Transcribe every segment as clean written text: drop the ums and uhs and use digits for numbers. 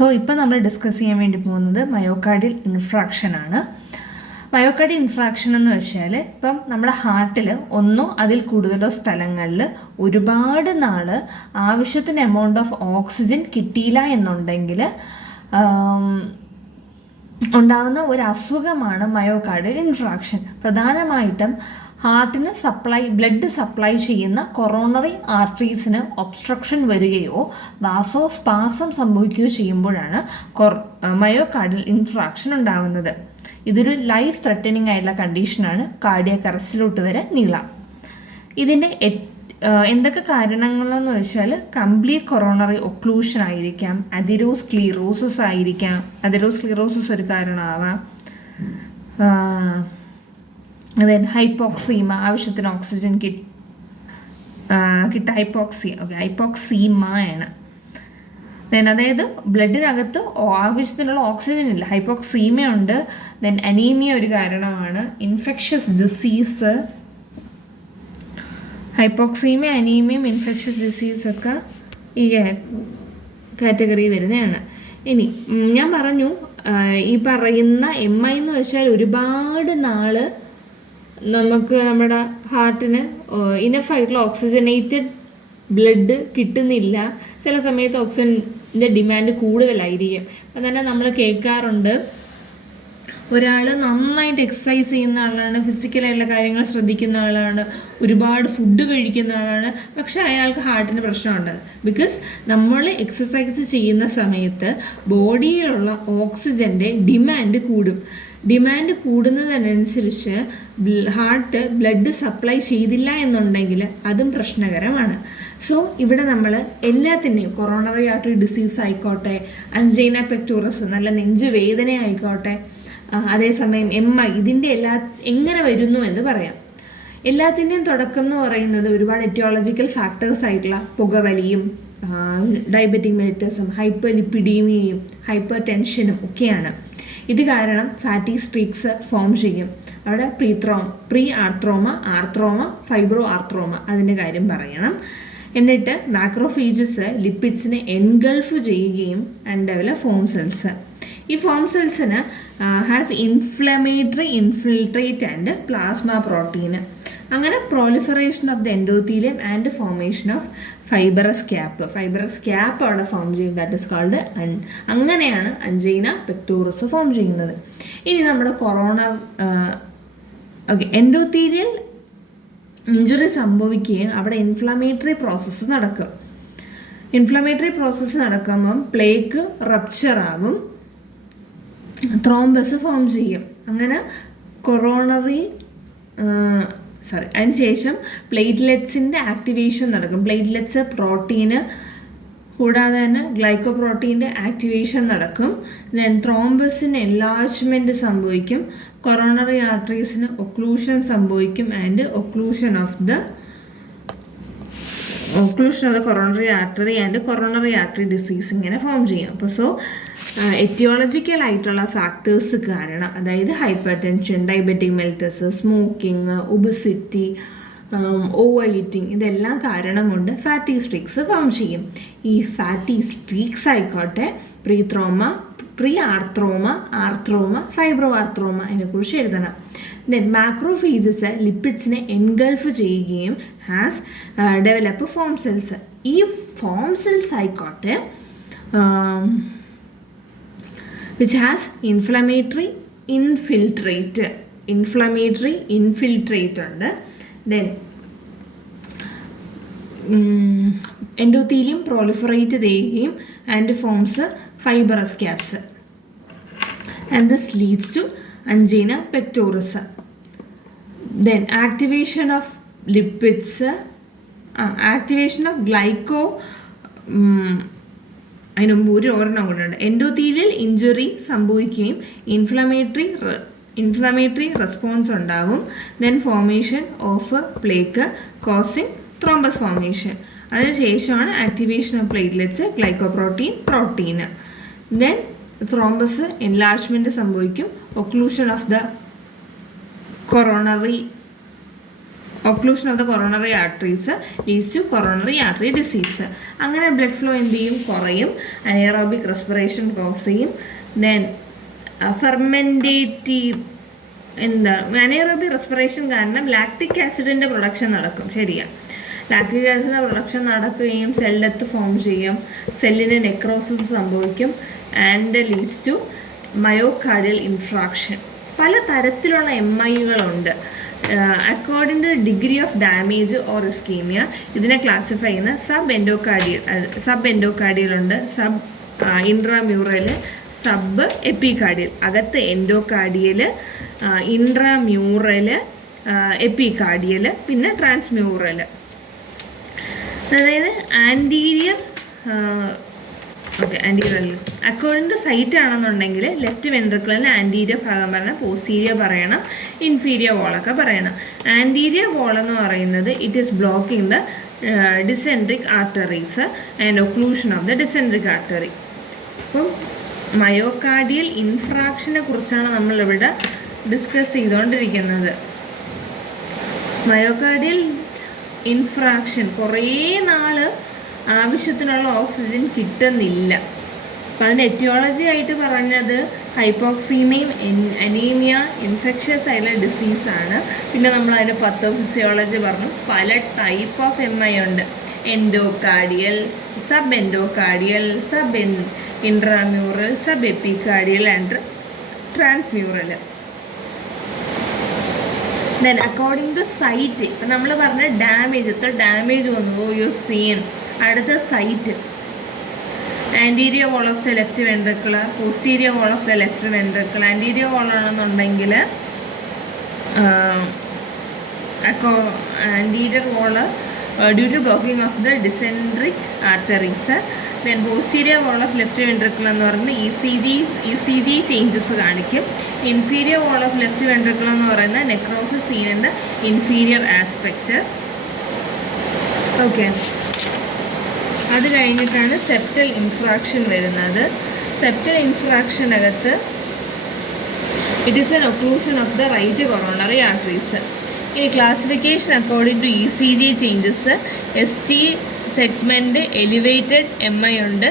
So ഇപ്പോൾ നമ്മൾ discuss ചെയ്യാൻ വേണ്ടി പോകുന്നത് മയോകാർഡിയൽ ഇൻഫ്രാക്ഷൻ ആണ്. മയോകാർഡിയൽ ഇൻഫ്രാക്ഷൻ എന്ന് വെച്ചാൽ ഇപ്പം നമ്മുടെ ഹാർട്ടിൽ ഒന്നോ അതിൽ കൂടുതലോ സ്ഥലങ്ങളിൽ ഒരുപാട് നാൾ ആവശ്യത്തിന് എമൗണ്ട് ഓഫ് ഓക്സിജൻ കിട്ടിയില്ല എന്നുണ്ടെങ്കിൽ ഉണ്ടാകുന്ന ഒരു അസുഖമാണ് മയോകാർഡിയൽ ഇൻഫ്രാക്ഷൻ. പ്രധാനമായിട്ടും ഹാർട്ടിന് ബ്ലഡ് സപ്ലൈ ചെയ്യുന്ന കൊറോണറി ആർട്ടറീസിന് ഒബ്സ്ട്രക്ഷൻ വരികയോ വാസോസ്പാസം സംഭവിക്കുകയോ ചെയ്യുമ്പോഴാണ് മയോകാർഡിയൽ ഇൻഫ്രാക്ഷൻ ഉണ്ടാകുന്നത്. ഇതൊരു ലൈഫ് ത്രെറ്റനിങ് ആയിട്ടുള്ള കണ്ടീഷനാണ്. കാർഡിയാക് അറസ്റ്റിലോട്ട് വരെ നീളാം. ഇതിൻ്റെ എന്തൊക്കെ കാരണങ്ങളെന്ന് വെച്ചാൽ കംപ്ലീറ്റ് കൊറോണറി ഒക്ലൂഷൻ ആയിരിക്കാം, അതിരോസ്ക്ലീറോസിസ് ആയിരിക്കാം. അതിരോസ്ക്ലീറോസിസ് ഒരു കാരണമാവാം. ഹൈപ്പോക്സീമ, ആവശ്യത്തിന് ഓക്സിജൻ ഹൈപ്പോക്സീമ ആണ്. അതായത് ബ്ലഡിനകത്ത് ആവശ്യത്തിനുള്ള ഓക്സിജൻ ഇല്ല, ഹൈപ്പോക്സീമ ഉണ്ട്. അനീമിയ ഒരു കാരണമാണ്. ഇൻഫെക്ഷ്യസ് ഡിസീസ്, ഹൈപ്പോക്സീമ, അനീമിയം, ഇൻഫെക്ഷ്യസ് ഡിസീസ് ഒക്കെ ഈ കാറ്റഗറി വരുന്നതാണ്. ഇനി ഞാൻ പറഞ്ഞു, ഈ പറയുന്ന MI എന്ന് വെച്ചാൽ ഒരുപാട് നാൾ നമുക്ക് നമ്മുടെ ഹാർട്ടിന് ഇനഫായിട്ടുള്ള ഓക്സിജനേറ്റഡ് ബ്ലഡ് കിട്ടുന്നില്ല. ചില സമയത്ത് ഓക്സിജൻ്റെ ഡിമാൻഡ് കൂടുതലായിരിക്കും. അപ്പം തന്നെ നമ്മൾ കേൾക്കാറുണ്ട്, ഒരാൾ നന്നായിട്ട് എക്സസൈസ് ചെയ്യുന്ന ആളാണ്, ഫിസിക്കലായിട്ടുള്ള കാര്യങ്ങൾ ശ്രദ്ധിക്കുന്ന ആളാണ്, ഒരുപാട് ഫുഡ് കഴിക്കുന്ന ആളാണ്, പക്ഷെ അയാൾക്ക് ഹാർട്ടിന് പ്രശ്നമുണ്ട്. ബിക്കോസ് നമ്മൾ എക്സസൈസ് ചെയ്യുന്ന സമയത്ത് ബോഡിയിലുള്ള ഓക്സിജൻ്റെ ഡിമാൻഡ് കൂടും. ഡിമാൻഡ് കൂടുന്നതിനനുസരിച്ച് ഹാർട്ട് ബ്ലഡ് സപ്ലൈ ചെയ്തില്ല എന്നുണ്ടെങ്കിൽ അതും പ്രശ്നകരമാണ്. സോ ഇവിടെ നമ്മൾ എല്ലാത്തിൻ്റെയും കൊറോണറി ആർട്ടറി ഡിസീസ് ആയിക്കോട്ടെ, അഞ്ജൈന പെക്ടോറസ് നല്ല നെഞ്ചുവേദന ആയിക്കോട്ടെ, അതേസമയം MI, ഇതിൻ്റെ എങ്ങനെ വരുന്നു എന്ന് പറയാം. എല്ലാത്തിൻ്റെയും തുടക്കം എന്ന് പറയുന്നത് ഒരുപാട് എറ്റിയോളജിക്കൽ ഫാക്ടേഴ്സ് ആയിട്ടുള്ള പുകവലിയും ഡയബറ്റിക് മെലിറ്റസും ഹൈപ്പർ ലിപ്പിഡീമിയയും ഹൈപ്പർ ടെൻഷനും ഒക്കെയാണ്. ഇത് കാരണം ഫാറ്റി സ്ട്രീക്സ് ഫോം ചെയ്യും. അവിടെ പ്രീ ആർത്രോമ, ഫൈബ്രോ ആർത്രോമ, അതിൻ്റെ കാര്യം പറയണം. എന്നിട്ട് മാക്രോഫേജസ് ലിപ്പിഡ്സിനെ എൻഗൾഫ് ചെയ്യുകയും ആൻഡ് ഡെവലപ്പ് ഫോം സെൽസ്. ഈ ഫോം സെൽസിന് has inflammatory infiltrate and plasma protein. അങ്ങനെ proliferation of the endothelium and formation of fibrous cap അവിടെ ഫോം ചെയ്യും. ദാറ്റ് ഇസ് കോൾഡ് അങ്ങനെയാണ് അഞ്ജൈന പെക്ടോറസ് ഫോം ചെയ്യുന്നത്. ഇനി നമ്മുടെ എൻഡോത്തീലിയൽ ഇഞ്ചുറി സംഭവിക്കുകയും അവിടെ ഇൻഫ്ലമേറ്ററി പ്രോസസ്സ് നടക്കും. ഇൻഫ്ലമേറ്ററി പ്രോസസ്സ് നടക്കുമ്പം പ്ലേക്ക് റപ്ചർ ആവും, ത്രോംബസ് ഫോം ചെയ്യും. അങ്ങനെ അതിനുശേഷം പ്ലേറ്റ്ലെറ്റ്സിൻ്റെ ആക്ടിവേഷൻ നടക്കും. പ്ലേറ്റ്ലെറ്റ്സ് പ്രോട്ടീന് കൂടാതെ തന്നെ ഗ്ലൈക്കോപ്രോട്ടീൻ്റെ ആക്ടിവേഷൻ നടക്കും. ദെൻ ത്രോംബസിന് എൻലാർജ്മെൻറ്റ് സംഭവിക്കും. കൊറോണറി ആർട്ടറീസിന് ഒക്ലൂഷൻ സംഭവിക്കും and occlusion of the coronary artery and coronary artery disease ഇങ്ങനെ ഫോം ചെയ്യും. അപ്പോൾ എറ്റിയോളജിക്കൽ ആയിട്ടുള്ള ഫാക്ടേഴ്സ് കാരണം, അതായത് hyper tension, diabetic mellitus, smoking, obesity, over eating, ഇതെല്ലാം കാരണം കൊണ്ട് ഫാറ്റി സ്ട്രീക്സ് ഫോം ചെയ്യും. ഈ ഫാറ്റി സ്ട്രീക്സ് ആയിക്കോട്ടെ പ്രീ ആർത്രോമ, ഫൈബ്രോ ആർത്രോമ, അതിനെക്കുറിച്ച് എഴുതണം. ദെൻ മാക്രോഫേജസ് ലിപ്പിഡ്സിനെ എൻഗൾഫ് ചെയ്യുകയും ഹാസ് ഡെവലപ്പ് ഫോം സെൽസ്. ഈ ഫോം സെൽസ് ആയിക്കോട്ടെ വിച്ച് ഹാസ് ഇൻഫ്ലമേറ്ററി ഇൻഫിൽട്രേറ്റ് ഉണ്ട്. ദെൻ എൻഡോത്തീലിയം പ്രോളിഫറേറ്റ് ചെയ്യുകയും and forms fibrous caps and this leads to angina pectoris. Then activation of lipids, activation of അതിന് മുമ്പ് ഒരു ഓർമ്മ കൊണ്ടുണ്ട്. എൻഡോത്തീലിയൽ ഇഞ്ചുറി സംഭവിക്കുകയും ഇൻഫ്ലമേറ്ററി റെസ്പോൺസ് ഉണ്ടാവും. Then formation of plaque causing thrombus formation. അതിനുശേഷമാണ് activation of platelets, protein. Then thrombus enlargement സംഭവിക്കും. Occlusion of the coronary occlusion of the coronary arteries leads to coronary artery disease. അങ്ങനെ blood flow എന്ത് ചെയ്യും? കുറയും. Anaerobic respiration cause ചെയ്യും. Then fermentative anaerobic respiration കാരണം lactic ആസിഡിൻ്റെ production നടക്കും. ശരിയാണ്. ലാക്റ്റിക് ആസിഡിൻ്റെ പ്രൊഡക്ഷൻ നടക്കുകയും സെൽ ഡെത്ത് ഫോം ചെയ്യും. സെല്ലിന് നെക്രോസിസ് സംഭവിക്കും. And leads to myocardial infarction. പല തരത്തിലുള്ള MIകളുണ്ട്. According to degree of damage or ischemia ഇതിനെ ക്ലാസിഫൈ ചെയ്യുന്ന സബ് എൻഡോകാർഡിയൽ ഉണ്ട്, സബ് ഇൻട്രാമ്യൂറൽ, സബ് എപ്പികാർഡിയൽ. അകത്ത് എൻഡോകാർഡിയൽ, ഇൻട്രാമ്യൂറൽ, എപ്പികാർഡിയൽ, പിന്നെ ട്രാൻസ്മ്യൂറൽ. അതായത് ആൻറ്റീരിയർ അക്കോർഡിംഗ് ടു സൈറ്റ് ആണെന്നുണ്ടെങ്കിൽ ലെഫ്റ്റ് വെൻട്രിക്കിളിൽ ആൻറ്റീരിയർ ഭാഗം പറയണം, പോസ്റ്റീരിയർ പറയണം, ഇൻഫീരിയർ വോളൊക്കെ പറയണം. ആൻറ്റീരിയർ വോൾ എന്ന് പറയുന്നത് it is blocking the descending arteries and occlusion of the descending artery. അപ്പം മയോകാർഡിയൽ ഇൻഫ്രാക്ഷനെ കുറിച്ചാണ് നമ്മളിവിടെ ഡിസ്കസ് ചെയ്തുകൊണ്ടിരിക്കുന്നത്. മയോകാർഡിയൽ ഇൻഫ്രാക്ഷൻ കുറേ നാൾ ആവശ്യത്തിനുള്ള ഓക്സിജൻ കിട്ടുന്നില്ല. അപ്പം അതിന് എറ്റിയോളജി ആയിട്ട് പറഞ്ഞത് ഹൈപ്പോക്സീമിയം, അനീമിയ, ഇൻഫെക്ഷ്യസ് ആയിട്ടുള്ള ഡിസീസാണ്. പിന്നെ നമ്മൾ അതിന് പത്തോഫിസിയോളജി പറഞ്ഞു. പല ടൈപ്പ് ഓഫ് MI ഉണ്ട്. Endocardial, sub endocardial, sub intramural, sub epicardial and transmural. Then according to site, ഇപ്പം നമ്മൾ പറഞ്ഞ ഡാമേജ്, എത്ര ഡാമേജ് വന്നു യു സീൻ. അടുത്ത site, anterior wall of the left ventricle, posterior wall of the left ventricle. Anterior wall ആണെന്നുണ്ടെങ്കിൽ anterior wall due to blocking of the descending arteries. Then posterior wall of left ventricle എന്ന് പറയുന്നത് ECG changes കാണിക്കും. Inferior wall of left ventricle എന്ന് പറയുന്നത് necrosis seen in the inferior aspect. Okay, അത് കഴിഞ്ഞിട്ടാണ് septal infarction വരുന്നത്. Septal ഇൻഫ്രാക്ഷനകത്ത് it is an occlusion of the right coronary arteries. ഇനി classification according to ECG changes. ST segment elevated MI ഉണ്ട്,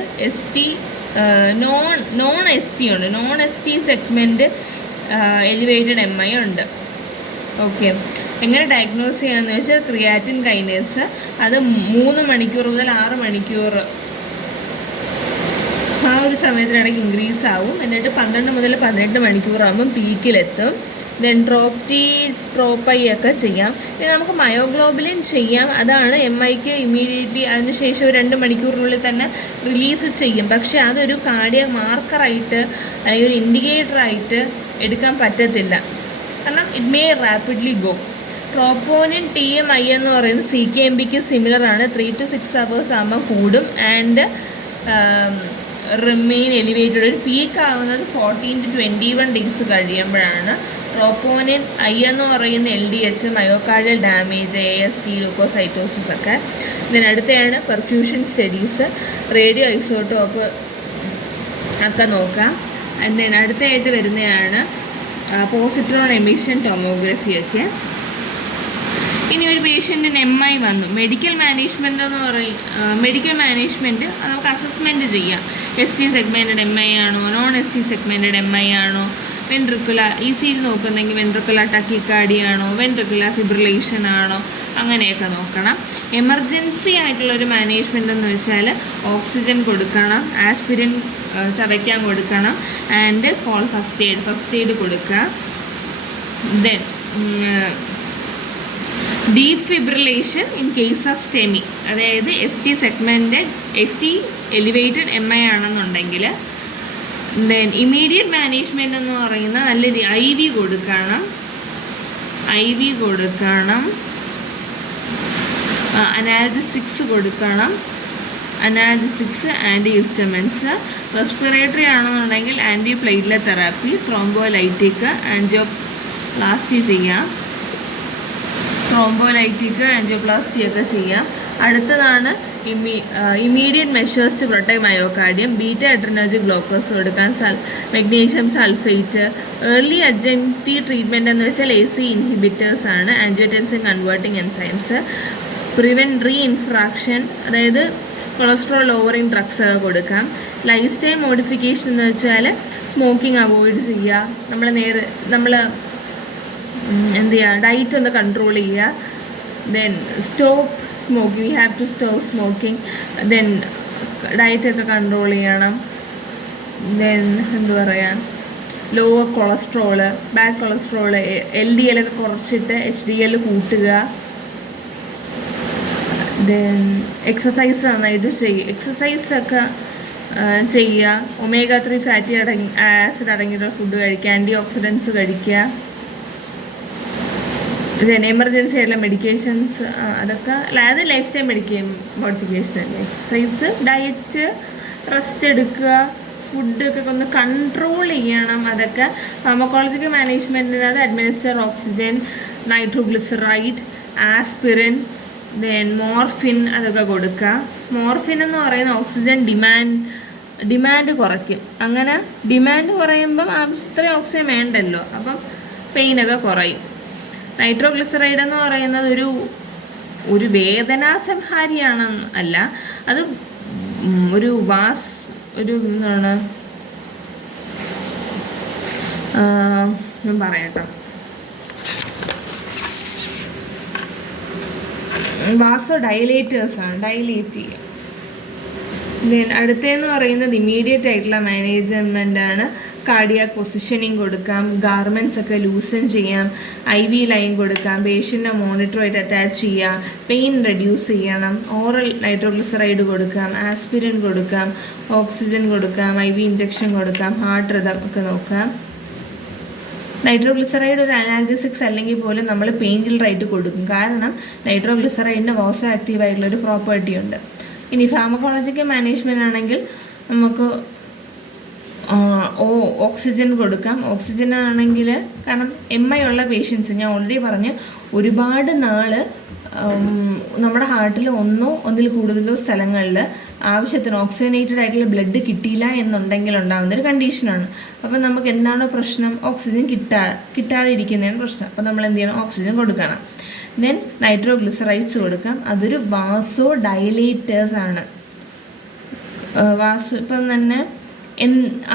non ST ഉണ്ട്. Non ST segment elevated MI ഉണ്ട്. Okay, എങ്ങനെ diagnose ചെയ്യാമെന്ന് വെച്ചാൽ ക്രിയാറ്റിൻ കൈനേസ് അത് 3 മണിക്കൂർ മുതൽ 6 മണിക്കൂർ ആ ഒരു സമയത്തിനിടയ്ക്ക് ഇൻക്രീസ് ആവും. എന്നിട്ട് 12 മുതൽ 18 മണിക്കൂറാകുമ്പം പീക്കിലെത്തും. ദെൻ ട്രോപ്പൈ ഒക്കെ ചെയ്യാം. പിന്നെ നമുക്ക് മയോഗ്ലോബുലിൻ ചെയ്യാം. അതാണ് MIക്ക് ഇമ്മീഡിയറ്റ്ലി അതിനുശേഷം ഒരു 2 മണിക്കൂറിനുള്ളിൽ തന്നെ റിലീസ് ചെയ്യും. പക്ഷേ അതൊരു കാർഡിയക് മാർക്കറായിട്ട് അല്ലെങ്കിൽ ഒരു ഇൻഡിക്കേറ്ററായിട്ട് എടുക്കാൻ പറ്റത്തില്ല, കാരണം it may rapidly go. Troponin TMI എന്ന് പറയുന്നത് CKMBക്ക് സിമിലർ ആണ്. 3 to 6 hours ആകുമ്പോൾ കൂടും ആൻഡ് റിമെയിൻ എലിവേറ്റഡ്. ഒരു പീക്ക് ആവുന്നത് 14 to 21 days കഴിയുമ്പോഴാണ്. ട്രോപ്പോനിൻ I എന്ന് പറയുന്ന LDH, മയോകാർഡിയൽ ഡാമേജ്, AST, ലൂക്കോസൈറ്റോസിസ് ഒക്കെ. ഇതിനടുത്താണ് പെർഫ്യൂഷൻ സ്റ്റഡീസ്, റേഡിയോ ഐസോട്ടോപ്പ് ഒക്കെ നോക്കാം. അടുത്തായിട്ട് വരുന്നതാണ് പോസിട്രോൺ എമിഷൻ ടോമോഗ്രഫിയൊക്കെ. ഇനി ഒരു പേഷ്യൻറ്റിന് MI വന്നു, മെഡിക്കൽ മാനേജ്മെൻറ്റ് എന്ന് പറയും. മെഡിക്കൽ മാനേജ്മെൻറ്റ് അത് നമുക്ക് അസസ്മെൻറ്റ് ചെയ്യാം. ST സെഗ്മെൻറ്റഡ് MI ആണോ, നോൺ ST സെഗ്മെൻറ്റഡ് MI ആണോ, വെൻട്രിക്കുലർ ECG നോക്കുന്നെങ്കിൽ വെൻട്രിക്കുലർ ടക്കിക്കാർഡിയ ആണോ, വെൻട്രിക്കുലർ ഫിബ്രിലേഷൻ ആണോ, അങ്ങനെയൊക്കെ നോക്കണം. എമർജൻസി ആയിട്ടുള്ളൊരു മാനേജ്മെൻ്റ് എന്ന് വെച്ചാൽ ഓക്സിജൻ കൊടുക്കണം, ആസ്പിരിൻ ചവയ്ക്കാൻ കൊടുക്കണം ആൻഡ് കോൾ ഫസ്റ്റ് എയ്ഡ് കൊടുക്കുക. Then defibrillation in case of STEMI, അതായത് ST എലിവേറ്റഡ് MI ആണെന്നുണ്ടെങ്കിൽ. ദെൻ ഇമ്മീഡിയറ്റ് മാനേജ്മെൻറ്റ് എന്ന് പറയുന്ന നല്ലൊരു IV കൊടുക്കണം, അനാൽജസിക്സ് കൊടുക്കണം, ആൻറ്റിഹിസ്റ്റമിൻസ്. റെസ്പിറേറ്ററി ആണെന്നുണ്ടെങ്കിൽ anti platelet therapy, thrombolytic angioplasty ചെയ്യാം, ഒക്കെ ചെയ്യാം. അടുത്തതാണ് immediate measures to protect myocardium, beta adrenergic glucose കൊടുക്കാൻ, magnesium sulphate. Early adjuvant treatment എന്ന് വെച്ചാൽ AC ഇൻഹിബിറ്റേഴ്സ് ആണ്, angiotensin converting enzymes. Prevent reinfarction, അതായത് കൊളസ്ട്രോൾ ലോവറിങ് ഡ്രഗ്സ് ഒക്കെ കൊടുക്കാം. ലൈഫ് സ്റ്റൈൽ മോഡിഫിക്കേഷൻ എന്ന് വെച്ചാൽ സ്മോക്കിംഗ് അവോയ്ഡ് ചെയ്യുക, നമ്മൾ എന്ത് ചെയ്യുക, ഡയറ്റ് ഒന്ന് കൺട്രോൾ ചെയ്യുക. Then stop smoking, we have to stop smoking. Then ഡയറ്റൊക്കെ കൺട്രോൾ ചെയ്യണം. ദെൻ എന്താ പറയുക, lower cholesterol, bad cholesterol, LDL ഒക്കെ കുറച്ചിട്ട് HDL കൂട്ടുക. ദെൻ എക്സസൈസ് നന്നായിട്ട് ചെയ്യുക, എക്സസൈസൊക്കെ ചെയ്യുക. omega-3 ഫാറ്റി ആസിഡ് അടങ്ങിയിട്ടുള്ള ഫുഡ് കഴിക്കുക, ആൻറ്റി ഓക്സിഡൻസ് കഴിക്കുക. ദെൻ എമർജൻസി ആയിട്ടുള്ള മെഡിക്കേഷൻസ് അതൊക്കെ, അതായത് ലൈഫ് സ്റ്റൈൽ മോഡിഫിക്കേഷൻ അല്ലേ. എക്സസൈസ്, ഡയറ്റ്, റെസ്റ്റ് എടുക്കുക, ഫുഡൊക്കെ ഒന്ന് കൺട്രോൾ ചെയ്യണം. അതൊക്കെ ഫാർമക്കോളജിക്കൽ മാനേജ്മെൻറ്റിനകത്ത് administer oxygen, nitroglycerin, aspirin, then morphine അതൊക്കെ കൊടുക്കുക. മോർഫിൻ എന്ന് പറയുന്ന ഓക്സിജൻ ഡിമാൻഡ് കുറയ്ക്കും. അങ്ങനെ ഡിമാൻഡ് കുറയുമ്പം ആവശ്യത്തിന് ഓക്സിജൻ വേണ്ടല്ലോ, അപ്പം പെയിനൊക്കെ കുറയും. നൈട്രോഗ്ലിസറൈഡ് എന്ന് പറയുന്നത് ഒരു വേദനാസംഹാരിയാണ് അല്ല, അത് എന്താണ് ഞാൻ പറയട്ടോ, വാസോ ഡയലേറ്റേഴ്സാണ്, ഡയലേറ്റ് ചെയ്യുക. ദെൻ അടുത്തതെന്ന് പറയുന്നത് ഇമ്മീഡിയറ്റ് ആയിട്ടുള്ള മാനേജ്മെൻറ്റാണ്. കാർഡിയാക് പൊസിഷനിങ് കൊടുക്കാം, ഗാർമെൻറ്റ്സ് ഒക്കെ ലൂസൻ ചെയ്യാം, IV ലൈൻ കൊടുക്കാം, പേഷ്യൻറ്റിനെ മോണിറ്ററുമായിട്ട് അറ്റാച്ച് ചെയ്യാം, പെയിൻ റെഡ്യൂസ് ചെയ്യണം, ഓറൽ നൈട്രോഗ്ലിസറൈഡ് കൊടുക്കാം, ആസ്പിരിൻ കൊടുക്കാം, ഓക്സിജൻ കൊടുക്കാം, IV ഇഞ്ചക്ഷൻ കൊടുക്കാം, ഹാർട്ട് റിതം ഒക്കെ നോക്കാം. നൈട്രോഗ്ലിസറൈഡ് ഒരു അനാൽജസിക്സ് അല്ലെങ്കിൽ പോലും നമ്മൾ പെയിൻ കില്ലറായിട്ട് കൊടുക്കും, കാരണം നൈട്രോഗ്ലിസറൈഡിന് വാസോ ആക്റ്റീവായിട്ടുള്ളൊരു പ്രോപ്പർട്ടി ഉണ്ട്. ഇനി ഫാർമക്കോളജിക്കൽ മാനേജ്മെൻ്റ് ആണെങ്കിൽ നമുക്ക് ഓക്സിജൻ കൊടുക്കാം. ഓക്സിജൻ ആണെങ്കിൽ കാരണം MI ഉള്ള പേഷ്യൻസ് ഞാൻ ഓൾറെഡി പറഞ്ഞ് ഒരുപാട് നാൾ നമ്മുടെ ഹാർട്ടിൽ ഒന്നിൽ കൂടുതലോ സ്ഥലങ്ങളിൽ ആവശ്യത്തിന് ഓക്സിജനേറ്റഡ് ആയിട്ടുള്ള ബ്ലഡ് കിട്ടിയില്ല എന്നുണ്ടെങ്കിൽ ഉണ്ടാകുന്നൊരു കണ്ടീഷനാണ്. അപ്പോൾ നമുക്ക് എന്താണോ പ്രശ്നം, ഓക്സിജൻ കിട്ടാതെ ഇരിക്കുന്നതാണ് പ്രശ്നം. അപ്പോൾ നമ്മൾ എന്ത് ചെയ്യണം, ഓക്സിജൻ കൊടുക്കണം. ദെൻ നൈട്രോഗ്ലിസറൈഡ്സ് കൊടുക്കാം, അതൊരു വാസോ ഡയലേറ്റേഴ്സ് ആണ്. ഇപ്പം തന്നെ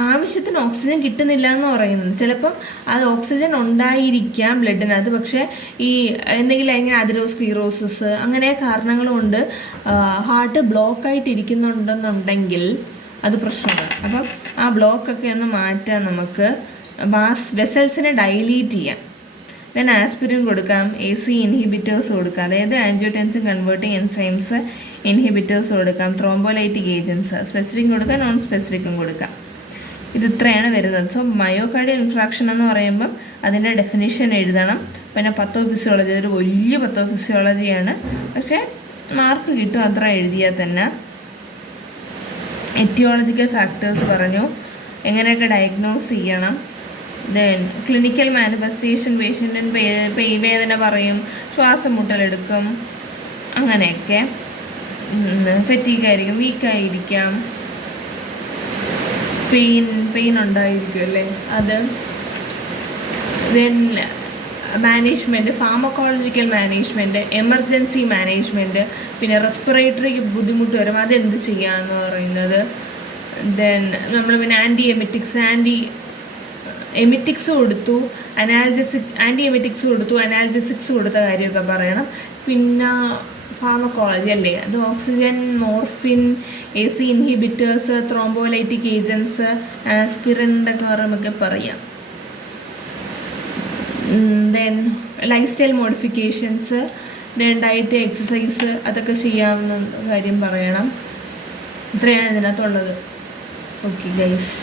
ആവശ്യത്തിന് ഓക്സിജൻ കിട്ടുന്നില്ല എന്ന് പറയുന്നത്, ചിലപ്പം അത് ഓക്സിജൻ ഉണ്ടായിരിക്കാം ബ്ലഡിനകത്ത്, പക്ഷേ ഈ എന്തെങ്കിലും ഇങ്ങനെ അതിറോസ്ക്ലീറോസിസ് അങ്ങനെ കാരണങ്ങൾ കൊണ്ട് ഹാർട്ട് ബ്ലോക്കായിട്ട് ഇരിക്കുന്നുണ്ടെന്നുണ്ടെങ്കിൽ അത് പ്രശ്നമാണ്. അപ്പം ആ ബ്ലോക്കൊക്കെ ഒന്ന് മാറ്റാൻ നമുക്ക് വെസൽസിനെ ഡൈലീറ്റ് ചെയ്യാം. ദെൻ ആസ്പിരിൻ കൊടുക്കാം, AC ഇൻഹിബിറ്റേഴ്സ് കൊടുക്കാം, അതായത് ആൻജിയോടെൻസിൻ കൺവേർട്ടിംഗ് എൻസൈംസ് ഇൻഹിബിറ്റേഴ്സ് കൊടുക്കാം, ത്രോംബോലൈറ്റിക് ഏജൻസ് സ്പെസിഫിക്കും കൊടുക്കാം, നോൺ സ്പെസിഫിക്കും കൊടുക്കാം. ഇത്രയാണ് വരുന്നത്. സോ മയോകാർഡിയൽ ഇൻഫ്രാക്ഷൻ എന്ന് പറയുമ്പം അതിൻ്റെ ഡെഫിനിഷൻ എഴുതണം. പിന്നെ പത്തോഫിസിയോളജി, അതൊരു വലിയ പത്തോഫിസിയോളജിയാണ്, പക്ഷേ മാർക്ക് കിട്ടും അത്ര എഴുതിയാൽ തന്നെ. എറ്റിയോളജിക്കൽ ഫാക്ടേഴ്സ് പറഞ്ഞു, എങ്ങനെയൊക്കെ ഡയഗ്നോസ് ചെയ്യണം. ദെൻ ക്ലിനിക്കൽ മാനിഫെസ്റ്റേഷൻ, പേഷ്യൻറ്റിന് വേദന പറയും, ശ്വാസം മുട്ടലെടുക്കും, അങ്ങനെയൊക്കെ. ഫെറ്റീഗായിരിക്കും, വീക്കായിരിക്കാം, പെയിൻ ഉണ്ടായിരിക്കും അല്ലേ അത്. Then management, pharmacological management, emergency management, പിന്നെ റെസ്പിറേറ്ററി ബുദ്ധിമുട്ട് വരും, അതെന്ത് ചെയ്യാമെന്ന് പറയുന്നത്. ദെൻ നമ്മൾ പിന്നെ ആൻറ്റി എമിറ്റിക്സ് കൊടുത്തു, ആൻറ്റി എമിറ്റിക്സ് കൊടുത്തു, അനാൽജസിക്സ് കൊടുത്ത കാര്യമൊക്കെ പറയണം. പിന്നെ ഫാർമക്കോളജി അല്ലേ, അത് oxygen, morphine, AC inhibitors, thrombolytic agents, ആസ്പിരിൻ്റെ കാര്യമൊക്കെ പറയാം. Then lifestyle modifications, then diet, exercise അതൊക്കെ ചെയ്യാവുന്ന കാര്യം പറയണം. ഇത്രയാണ് ഇതിനകത്തുള്ളത്. Okay guys.